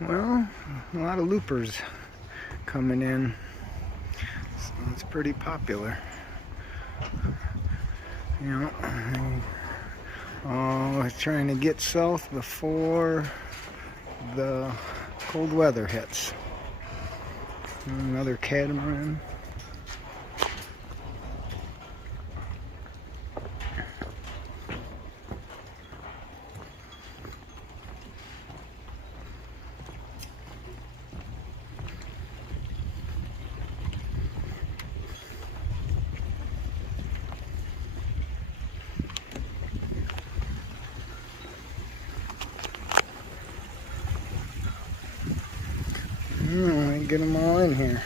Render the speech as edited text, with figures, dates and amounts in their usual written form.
Well, a lot of loopers coming in, so it's pretty popular. You know, trying to get south before the cold weather hits. Another catamaran. Get them all in here.